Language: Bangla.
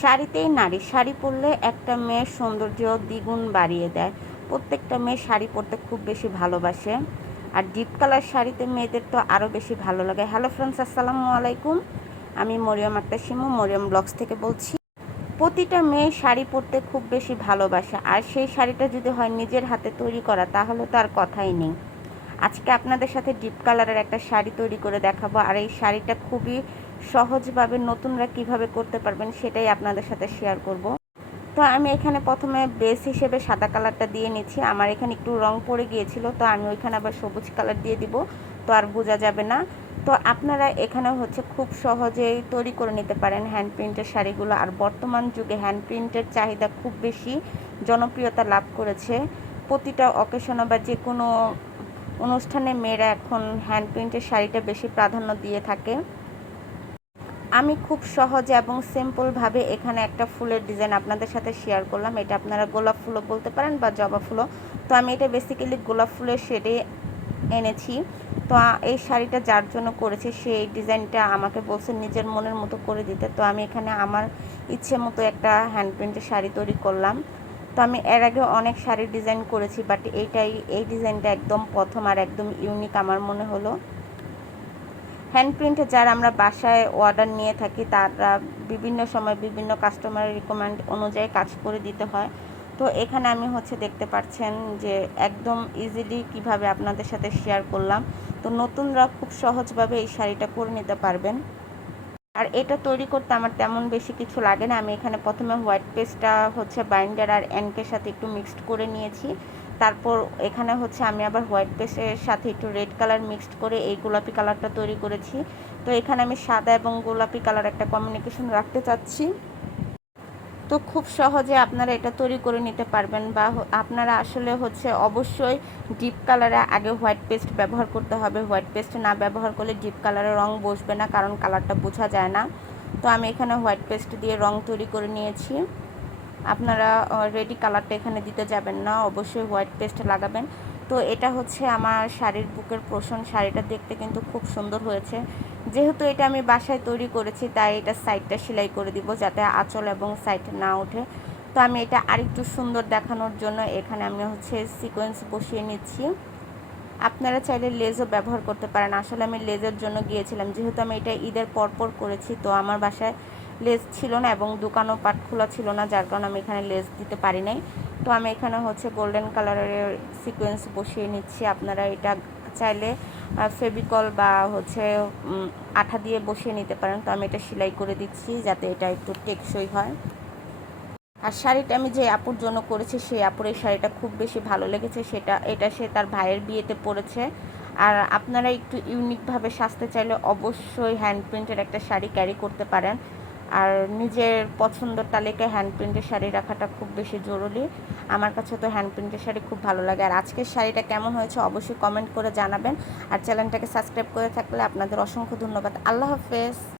শাড়িতেই নারী, শাড়ি পরলে একটা মেয়ের সৌন্দর্য দ্বিগুণ বাড়িয়ে দেয়। প্রত্যেকটা মেয়ে শাড়ি পরতে খুব বেশি ভালোবাসে, আর ডিপ কালার শাড়িতে মেয়েদের তো আরও বেশি ভালো লাগে। হ্যালো ফ্রেন্ডস, আসসালামু আলাইকুম। আমি মরিয়ম আক্তার শিমু, মরিয়ম ব্লগস থেকে বলছি। প্রতিটা মেয়ে শাড়ি পরতে খুব বেশি ভালোবাসে, আর সেই শাড়িটা যদি হয় নিজের হাতে তৈরি করা, তাহলে তো আর কথাই নেই। আজকে আপনাদের সাথে ডিপ কালারের একটা শাড়ি তৈরি করে দেখাবো, আর এই শাড়িটা খুবই সহজভাবে নতুনরা কিভাবে করতে পারবেন সেটাই আপনাদের সাথে শেয়ার করব। তো আমি এখানে প্রথমে বেস হিসেবে সাদা কালারটা দিয়ে নিচ্ছি। আমার এখানে একটু রং পড়ে গিয়েছিল, তো আমি ওইখানে আবার সবুজ কালার দিয়ে দিব, তো আর বোঝা যাবে না। তো আপনারা এখানে খুব সহজেই তৈরি করে নিতে পারেন হ্যান্ড প্রিন্টের শাড়িগুলো। আর বর্তমান যুগে হ্যান্ড প্রিন্টের চাহিদা খুব বেশি জনপ্রিয়তা লাভ করেছে। প্রতিটা অকেশনে বা যে কোনো অনুষ্ঠানে মেয়েরা এখন হ্যান্ড প্রিন্টের শাড়িটা বেশি প্রাধান্য দিয়ে থাকে। আমি খুব সহজে এবং সিম্পলভাবে এখানে একটা ফুলের ডিজাইন আপনাদের সাথে শেয়ার করলাম। এটা আপনারা গোলাপ ফুলও বলতে পারেন বা জবা ফুলও। তো আমি এটা বেসিক্যালি গোলাপ ফুলের শেডে এনেছি। তো এই শাড়িটা যার জন্য করেছি সেই ডিজাইনটা আমাকে বলছে নিজের মনের মতো করে দিতে। তো আমি এখানে আমার ইচ্ছে মতো একটা হ্যান্ড প্রিন্টের শাড়ি তৈরি করলাম। তো আমি এর আগে অনেক শাড়ির ডিজাইন করেছি, বাট এই ডিজাইনটা একদম প্রথম আর একদম ইউনিক আমার মনে হলো। হ্যান্ড প্রিন্টে যারা আমরা বাসায় অর্ডার নিয়ে থাকি, তারা বিভিন্ন সময় বিভিন্ন কাস্টমারের রিকমেন্ড অনুযায়ী কাজ করে দিতে হয়। তো এখানে আমি দেখতে পাচ্ছেন যে একদম ইজিলি কিভাবে আপনাদের সাথে শেয়ার করলাম। তো নতুনরা খুব সহজভাবে এই শাড়িটা করে নিতে পারবেন। আর এটা তৈরি করতে আমার তেমন বেশি কিছু লাগে না। আমি এখানে প্রথমে হোয়াইট পেস্টটা বাইন্ডার আর এনকের সাথে একটু মিক্সড করে নিয়েছি। তারপর এখানে আমি আবার হোয়াইট পেস্টের সাথে একটু রেড কালার মিক্সড করে এই গোলাপি কালারটা তৈরি করেছি। তো এখানে আমি সাদা এবং গোলাপি কালার একটা কম্বিনেশন রাখতে চাচ্ছি। তো খুব সহজে আপনারা এটা তৈরি করে নিতে পারবেন, বা আপনারা আসলে অবশ্যই ডিপ কালারে আগে হোয়াইট পেস্ট ব্যবহার করতে হবে। হোয়াইট পেস্ট না ব্যবহার করলে ডিপ কালারের রং বসবে না, কারণ কালারটা বোঝা যায় না। তো আমি এখানে হোয়াইট পেস্ট দিয়ে রং তৈরি করে নিয়েছি। আপনারা রেডি কালারটা এখানে দিতে যাবেন না, অবশ্যই হোয়াইট পেস্ট লাগাবেন। তো এটা আমার শাড়ির বুকের পোর্শন। শাড়িটা দেখতে কিন্তু খুব সুন্দর হয়েছে। যেহেতু এটা আমি বাসায় তৈরি করেছি, তাই এটা সাইডটা সেলাই করে দিব যাতে আঁচল এবং সাইড না ওঠে। তো আমি এটা আরেকটু সুন্দর দেখানোর জন্য এখানে আমি সিকোয়েন্স বসিয়ে নিচ্ছি। আপনারা চাইলে লেজও ব্যবহার করতে পারেন। আসলে আমি লেজের জন্য গিয়েছিলাম, যেহেতু আমি এটা ঈদের পরপর করেছি, তো আমার বাসায় লেজ ছিল না এবং দোকানও পাট খোলা ছিল না, যার কারণে আমি এখানে লেজ দিতে পারি নাই। তো আমি এখানে গোল্ডেন কালারের সিকোয়েন্স বসিয়ে নিচ্ছি। আপনারা এটা চাইলে ফেভিকল বা আঠা দিয়ে বসিয়ে নিতে পারেন। তো আমি এটা সেলাই করে দিচ্ছি যাতে এটা একটু টেকসই হয়। আর শাড়িটা আমি যে আপুর জন্য করেছি, সেই আপুর এই শাড়িটা খুব বেশি ভালো লেগেছে। এটা সে তার ভাইয়ের বিয়েতে পরেছে। আর আপনারা একটু ইউনিকভাবে সাজতে চাইলে অবশ্যই হ্যান্ড প্রিন্টের একটা শাড়ি ক্যারি করতে পারেন। আর নিজের পছন্দের তালিকায় হ্যান্ড প্রিন্টের শাড়ি রাখাটা খুব বেশি জরুরি। আমার কাছে তো হ্যান্ড প্রিন্টের শাড়ি খুব ভালো লাগে। আর আজকের শাড়িটা কেমন হয়েছে অবশ্যই কমেন্ট করে জানাবেন। আর চ্যানেলটাকে সাবস্ক্রাইব করে থাকলে আপনাদের অসংখ্য ধন্যবাদ। আল্লাহ হাফেজ।